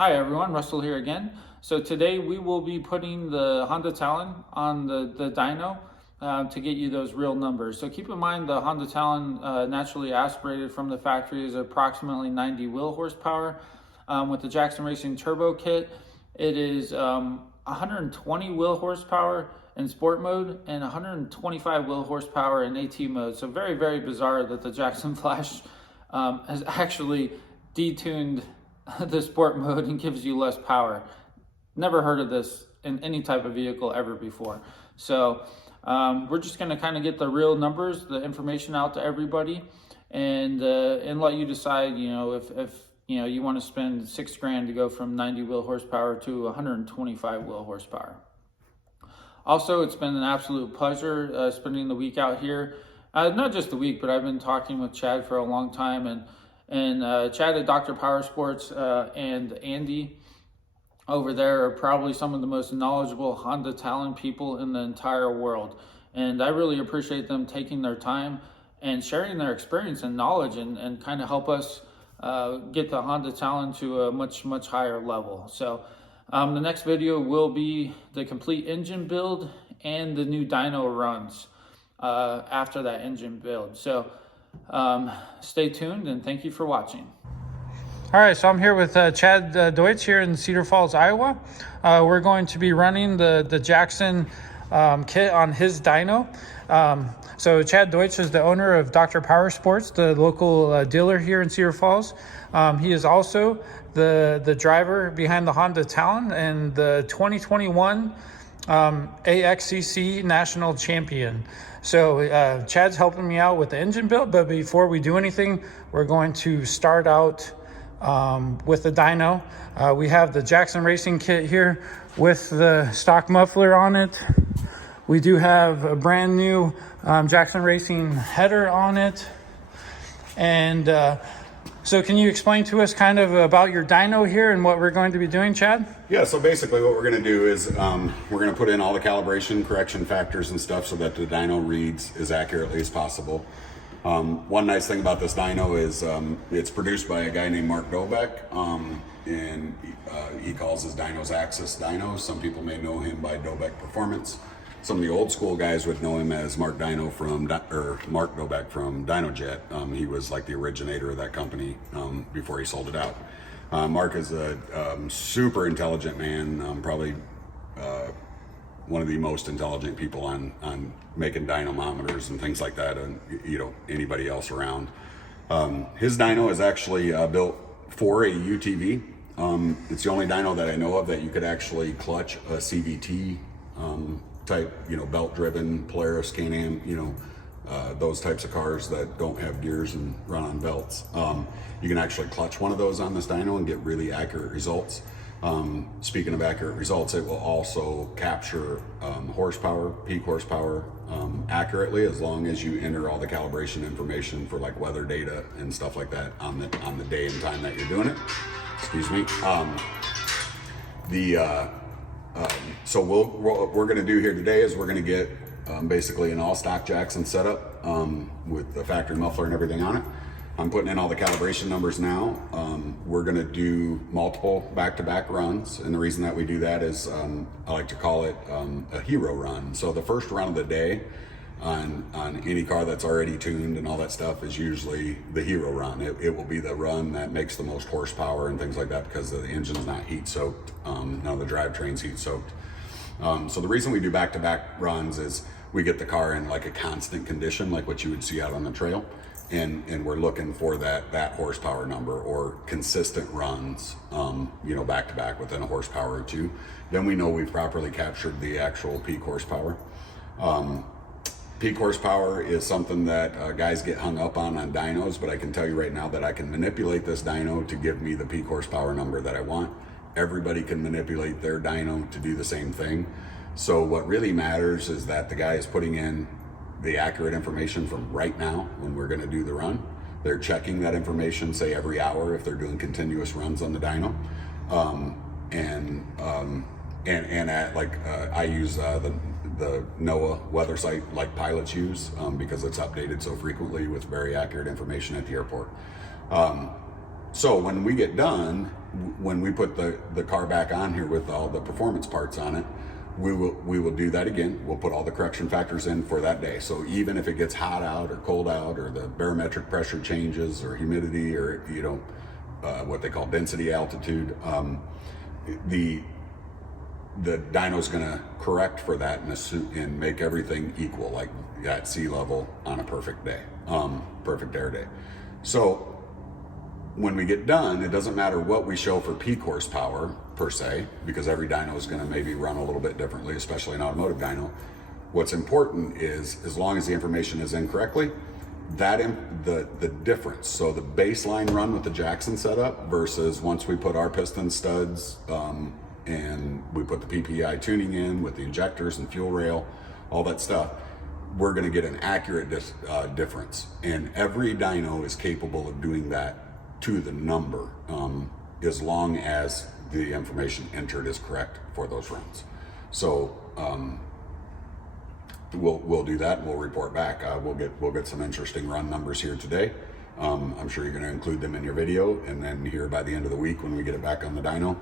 Hi everyone, Russell here again. So today we will be putting the Honda Talon on the dyno to get you those real numbers. So keep in mind the Honda Talon naturally aspirated from the factory is approximately 90 wheel horsepower. With the Jackson Racing Turbo Kit, it is 120 wheel horsepower in sport mode and 125 wheel horsepower in AT mode. So very, very bizarre that the Jackson Flash has actually detuned the sport mode and gives you less power. Never heard of this in any type of vehicle ever before. So we're just going to kind of get the real numbers, the information out to everybody, and let you decide, if you want to spend $6,000 to go from 90 wheel horsepower to 125 wheel horsepower. Also, it's been an absolute pleasure spending the week out here. Not just the week, but I've been talking with Chad for a long time, and Chad at Dr. Power Sports and Andy over there are probably some of the most knowledgeable Honda Talon people in the entire world. And I really appreciate them taking their time and sharing their experience and knowledge and kind of help us get the Honda Talon to a much, much higher level. So the next video will be the complete engine build and the new dyno runs after that engine build. So stay tuned and thank you for watching. All right, so I'm here with Chad Deutsch here in Cedar Falls, Iowa. We're going to be running the Jackson kit on his dyno. So Chad Deutsch is the owner of Dr. Power Sports, the local dealer here in Cedar Falls. He is also the driver behind the Honda Talon and the 2021 AXCC National Champion. So Chad's helping me out with the engine build, but before we do anything, we're going to start out with the dyno. We have the Jackson Racing kit here with the stock muffler on it. We do have a brand new Jackson Racing header on it. And so can you explain to us kind of about your dyno here and what we're going to be doing, Chad? Yeah, so basically what we're going to do is we're going to put in all the calibration, correction factors and stuff so that the dyno reads as accurately as possible. One nice thing about this dyno is it's produced by a guy named Mark Dobeck, and he calls his dynos Axis Dynos. Some people may know him by Dobeck Performance. Some of the old school guys would know him as Mark Dyno Mark Dobeck from DynoJet. He was like the originator of that company before he sold it out. Mark is a super intelligent man, probably one of the most intelligent people on making dynamometers and things like that, and anybody else around. His dyno is actually built for a UTV. It's the only dyno that I know of that you could actually clutch a CVT type, belt driven Polaris, Can-Am, those types of cars that don't have gears and run on belts. You can actually clutch one of those on this dyno and get really accurate results. Speaking of accurate results, it will also capture horsepower, peak horsepower, accurately, as long as you enter all the calibration information for like weather data and stuff like that on the day and time that you're doing it. Excuse me. So what we're going to do here today is we're going to get basically an all stock Jackson setup with the factory muffler and everything on it. I'm putting in all the calibration numbers now. We're going to do multiple back-to-back runs, and the reason that we do that is I like to call it a hero run. So the first run of the day on any car that's already tuned and all that stuff is usually the hero run. It will be the run that makes the most horsepower and things like that because the engine's not heat soaked. None of the drivetrain's heat soaked. So the reason we do back-to-back runs is we get the car in like a constant condition, like what you would see out on the trail. And we're looking for that horsepower number or consistent runs, back to back within a horsepower or two. Then we know we've properly captured the actual peak horsepower. Peak horsepower is something that guys get hung up on dynos, but I can tell you right now that I can manipulate this dyno to give me the peak horsepower number that I want. Everybody can manipulate their dyno to do the same thing. So what really matters is that the guy is putting in the accurate information from right now when we're going to do the run. They're checking that information, say every hour if they're doing continuous runs on the dyno. I use the NOAA weather site like pilots use because it's updated so frequently with very accurate information at the airport. So when we get done, when we put the car back on here with all the performance parts on it, we will do that again. We'll put all the correction factors in for that day. So even if it gets hot out or cold out, or the barometric pressure changes, or humidity, or what they call density altitude, the dyno's going to correct for that and make everything equal, like at sea level on a perfect day, perfect air day. So when we get done, it doesn't matter what we show for peak horsepower per se, because every dyno is going to maybe run a little bit differently, especially an automotive dyno. What's important is, as long as the information is in correctly, the difference. So the baseline run with the Jackson setup versus once we put our piston studs and we put the PPI tuning in with the injectors and fuel rail, all that stuff, we're going to get an accurate difference. And every dyno is capable of doing that to the number, as long as the information entered is correct for those runs. So we'll do that, and we'll report back. We'll get some interesting run numbers here today. I'm sure you're going to include them in your video, and then here by the end of the week when we get it back on the dyno,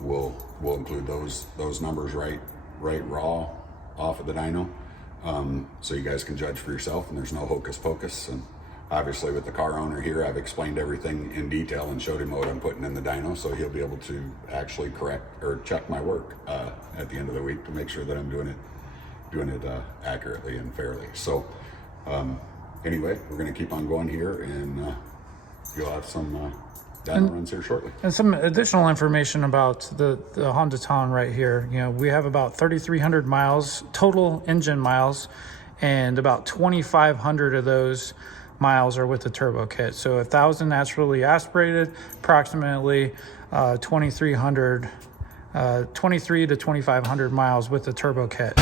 we'll include those numbers right raw off of the dyno, so you guys can judge for yourself, and there's no hocus pocus. And obviously with the car owner here, I've explained everything in detail and showed him what I'm putting in the dyno, so he'll be able to actually correct or check my work at the end of the week to make sure that I'm doing it accurately and fairly. So anyway, we're going to keep on going here, and you'll have some dyno runs here shortly. And some additional information about the Honda Talon right here. We have about 3,300 miles total engine miles, and about 2,500 of those miles are with the turbo kit. So 1,000 naturally aspirated, approximately 2,300, 23 to 2,500 miles with the turbo kit.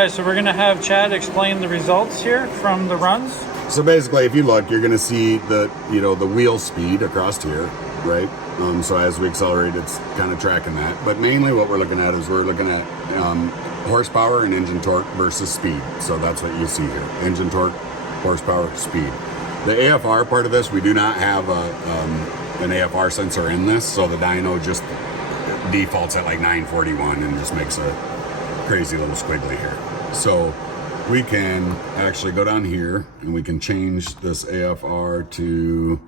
right, so we're gonna have Chad explain the results here from the runs. So basically, if you look, you're going to see the the wheel speed across here, right? So as we accelerate, it's kind of tracking that. But mainly, what we're looking at is we're looking at horsepower and engine torque versus speed. So that's what you see here: engine torque, horsepower, speed. The AFR part of this, we do not have an AFR sensor in this, so the dyno just defaults at like 941 and just makes a crazy little squiggly here. So we can actually go down here and we can change this AFR to,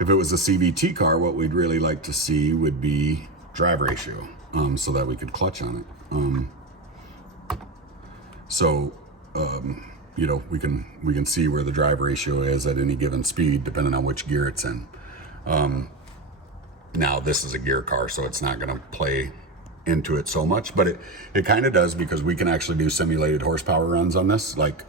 if it was a CVT car, what we'd really like to see would be drive ratio, so that we could clutch on it. We can see where the drive ratio is at any given speed, depending on which gear it's in. Now this is a gear car, so it's not going to play into it so much, but it kind of does, because we can actually do simulated horsepower runs on this. Like,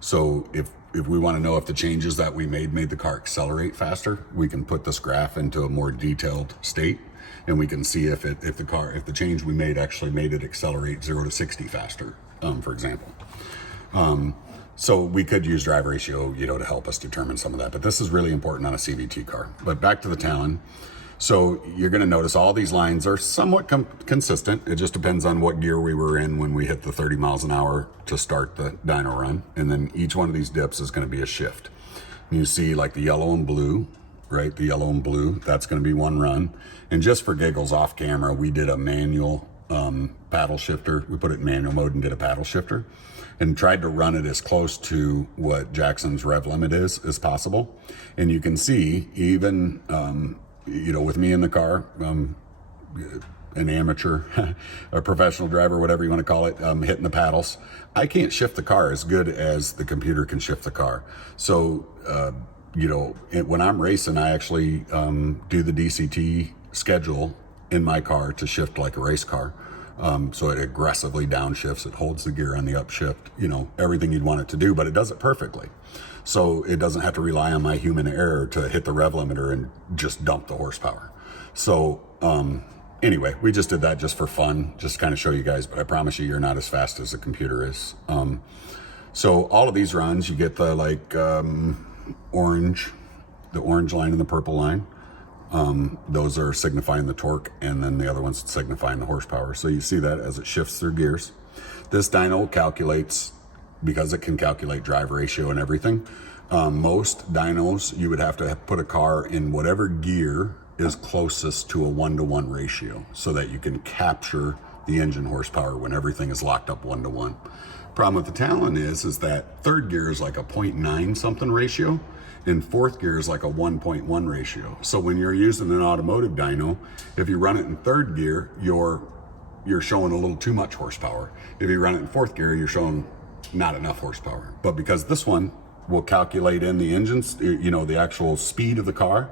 so if we want to know if the changes that we made the car accelerate faster, we can put this graph into a more detailed state, and we can see if the change we made actually made it accelerate 0 to 60 faster, for example. So we could use drive ratio, to help us determine some of that, but this is really important on a CVT car. But back to the Talon. So you're going to notice all these lines are somewhat consistent. It just depends on what gear we were in when we hit the 30 miles an hour to start the dyno run. And then each one of these dips is going to be a shift. And you see like the yellow and blue, right? The yellow and blue, that's going to be one run. And just for giggles off camera, we did a manual paddle shifter. We put it in manual mode and did a paddle shifter and tried to run it as close to what Jackson's rev limit is as possible. And you can see even, with me in the car, an amateur, a professional driver, whatever you want to call it, hitting the paddles, I can't shift the car as good as the computer can shift the car. So, when I'm racing, I actually do the DCT schedule in my car to shift like a race car. So it aggressively downshifts, it holds the gear on the upshift, everything you'd want it to do, but it does it perfectly. So it doesn't have to rely on my human error to hit the rev limiter and just dump the horsepower. So anyway, we just did that just for fun, just to kind of show you guys, but I promise you, you're not as fast as the computer is. So all of these runs, you get the orange line and the purple line. Those are signifying the torque, and then the other one's signifying the horsepower. So you see that as it shifts through gears. This dyno calculates, because it can calculate drive ratio and everything. Most dynos, you would have to put a car in whatever gear is closest to a 1-to-1 ratio, so that you can capture the engine horsepower when everything is locked up 1-to-1. Problem with the Talon is that third gear is like a 0.9 something ratio, and fourth gear is like a 1.1 ratio. So when you're using an automotive dyno, if you run it in third gear, you're showing a little too much horsepower. If you run it in fourth gear, you're showing not enough horsepower. But because this one will calculate in the engines, the actual speed of the car,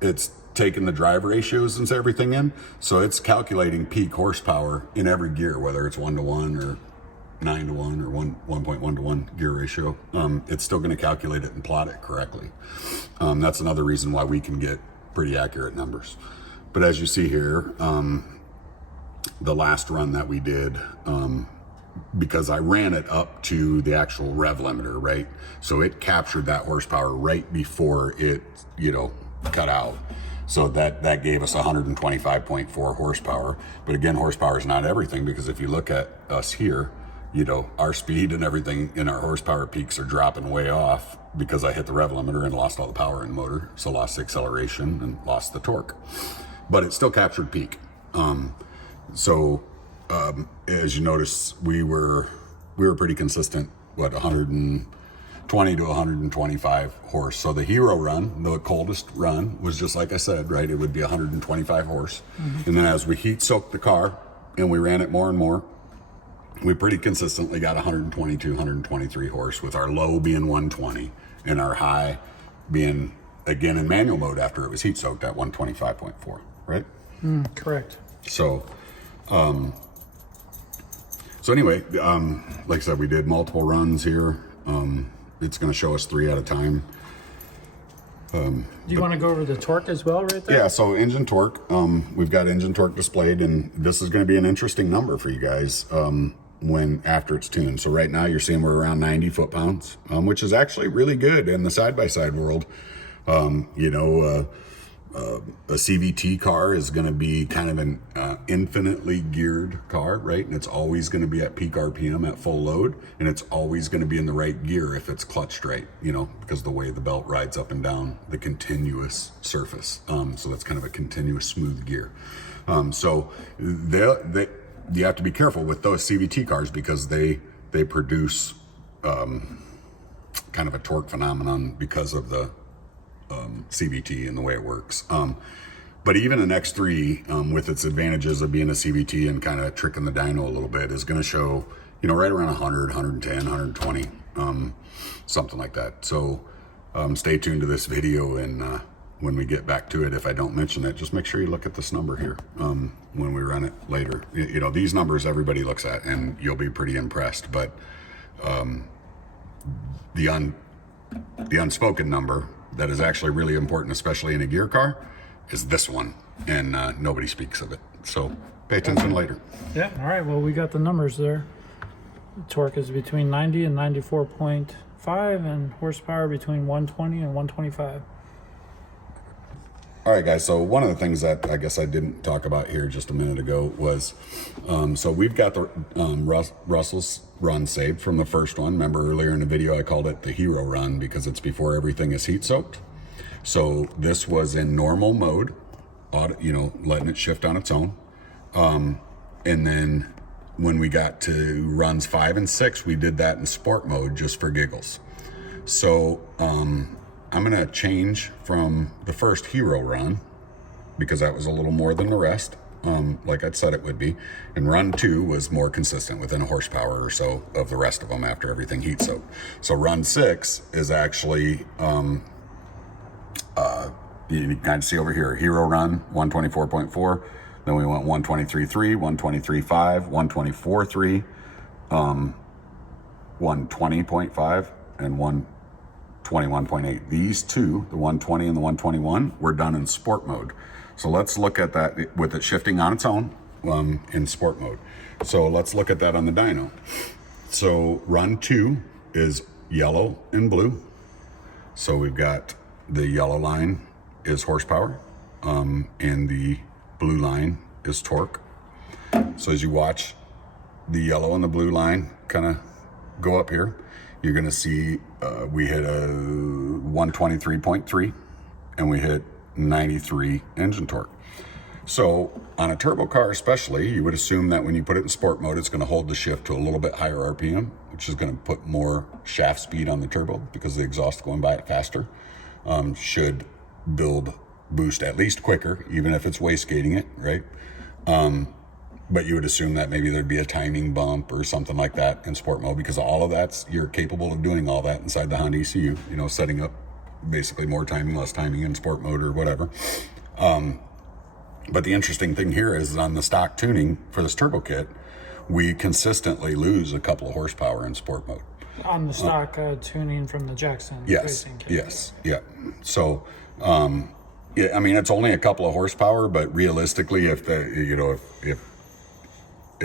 it's taking the drive ratios and everything in, so it's calculating peak horsepower in every gear, whether it's 1-to-1 or 9-to-1 or 1.1-to-1 gear ratio. It's still going to calculate it and plot it correctly. That's another reason why we can get pretty accurate numbers. But as you see here, the last run that we did, because I ran it up to the actual rev limiter, right? So it captured that horsepower right before it, cut out. So that gave us 125.4 horsepower. But again, horsepower is not everything, because if you look at us here, our speed and everything in our horsepower peaks are dropping way off because I hit the rev limiter and lost all the power in the motor. So lost the acceleration and lost the torque, but it still captured peak. As you notice, we were pretty consistent, 120 to 125 horse. So the hero run, the coldest run, was just like I said, right? It would be 125 horse. Mm-hmm. And then as we heat soaked the car and we ran it more and more, we pretty consistently got 122, 123 horse, with our low being 120 and our high being, again, in manual mode after it was heat soaked at 125.4, right? Correct. So anyway, like I said, we did multiple runs here. It's going to show us 3 at a time. Do you want to go over the torque as well right there? Yeah, so engine torque. We've got engine torque displayed, and this is going to be an interesting number for you guys. when after it's tuned. So right now you're seeing we're around 90 foot-pounds, which is actually really good in the side-by-side world. A CVT car is going to be kind of an infinitely geared car, right? And it's always going to be at peak RPM at full load, and it's always going to be in the right gear if it's clutched right, because the way the belt rides up and down the continuous surface. So that's kind of a continuous smooth gear. So you have to be careful with those CVT cars because they produce kind of a torque phenomenon because of the CVT and the way it works. But even an X3 with its advantages of being a CVT and kind of tricking the dyno a little bit is going to show, right around 100, 110, 120, something like that. So stay tuned to this video, and when we get back to it, if I don't mention it, just make sure you look at this number here when we run it later. These numbers everybody looks at and you'll be pretty impressed, but the unspoken number that is actually really important, especially in a gear car, is this one, and nobody speaks of it. So pay attention later. Yeah, all right, well, we got the numbers there. The torque is between 90 and 94.5, and horsepower between 120 and 125. All right, guys, so one of the things that I guess I didn't talk about here just a minute ago was, so we've got the Russell's run saved from the first one. Remember earlier in the video I called it the hero run because it's before everything is heat soaked. So this was in normal mode, letting it shift on its own. And then when we got to runs 5 and 6, we did that in sport mode just for giggles. So I'm gonna change from the first hero run because that was a little more than the rest, like I'd said it would be. And run 2 was more consistent within a horsepower or so of the rest of them after everything heat soaked. So run 6 is actually, you can kind of see over here, hero run 124.4. Then we went 123.3, 123.5, 124.3, 120.5, and 121.8. These two, the 120 and the 121, were done in sport mode. So let's look at that with it shifting on its own in sport mode. So let's look at that on the dyno. So run 2 is yellow and blue. So we've got the yellow line is horsepower, and the blue line is torque. So as you watch the yellow and the blue line kind of go up here, you're going to see we hit a 123.3 and we hit 93 engine torque. So on a turbo car especially, you would assume that when you put it in sport mode, it's going to hold the shift to a little bit higher RPM, which is going to put more shaft speed on the turbo because the exhaust going by it faster should boost at least quicker, even if it's wastegating it, right? But you would assume that maybe there'd be a timing bump or something like that in sport mode, because all of that's, you're capable of doing all that inside the Honda ECU, setting up basically more timing, less timing in sport mode or whatever. But the interesting thing here is on the stock tuning for this turbo kit, we consistently lose a couple of horsepower in sport mode. On the stock tuning from the Jackson racing kit. Yes, yeah. So, yeah, I mean, it's only a couple of horsepower, but realistically, if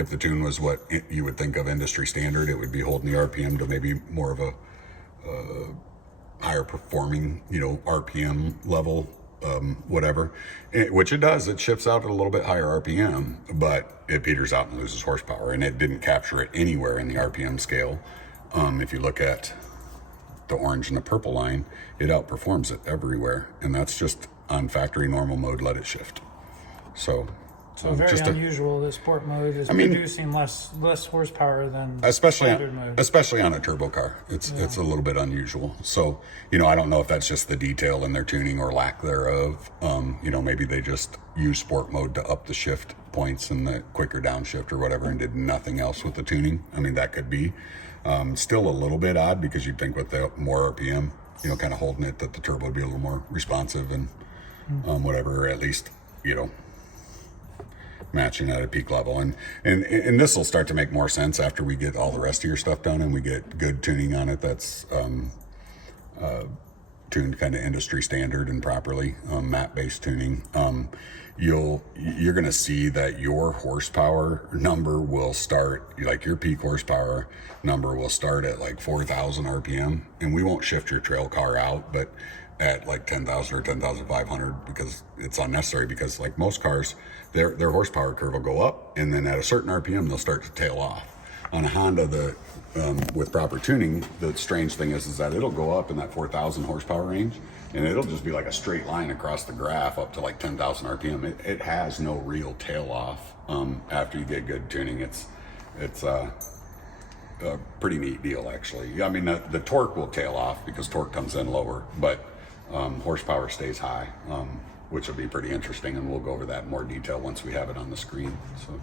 the tune was what you would think of industry standard, it would be holding the RPM to maybe more of a higher performing, RPM level, whatever, which it does. It shifts out at a little bit higher RPM, but it peters out and loses horsepower, and it didn't capture it anywhere in the RPM scale. If you look at the orange and the purple line, it outperforms it everywhere, and that's just on factory normal mode, let it shift. So very just unusual. The sport mode is producing less horsepower than standard mode. Especially on a turbo car. It's a little bit unusual. So, I don't know if that's just the detail in their tuning or lack thereof. Maybe they just use sport mode to up the shift points and the quicker downshift or whatever and did nothing else with the tuning. I mean, that could be still a little bit odd, because you'd think with the more RPM, kind of holding it, that the turbo would be a little more responsive and whatever, or at least, matching at a peak level. And this will start to make more sense after we get all the rest of your stuff done and we get good tuning on it that's tuned kind of industry standard and properly, map-based tuning, you're going to see that your horsepower number will start, like your peak horsepower number will start at like 4,000 RPM, and we won't shift your trail car out, but at like 10,000 or 10,500, because it's unnecessary, because like most cars, their horsepower curve will go up, and then at a certain RPM, they'll start to tail off. On a Honda, with proper tuning, the strange thing is that it'll go up in that 4,000 horsepower range, and it'll just be like a straight line across the graph up to like 10,000 RPM. It has no real tail off after you get good tuning. It's a pretty neat deal, actually. I mean, the torque will tail off because torque comes in lower, but horsepower stays high, which will be pretty interesting, and we'll go over that in more detail once we have it on the screen. So.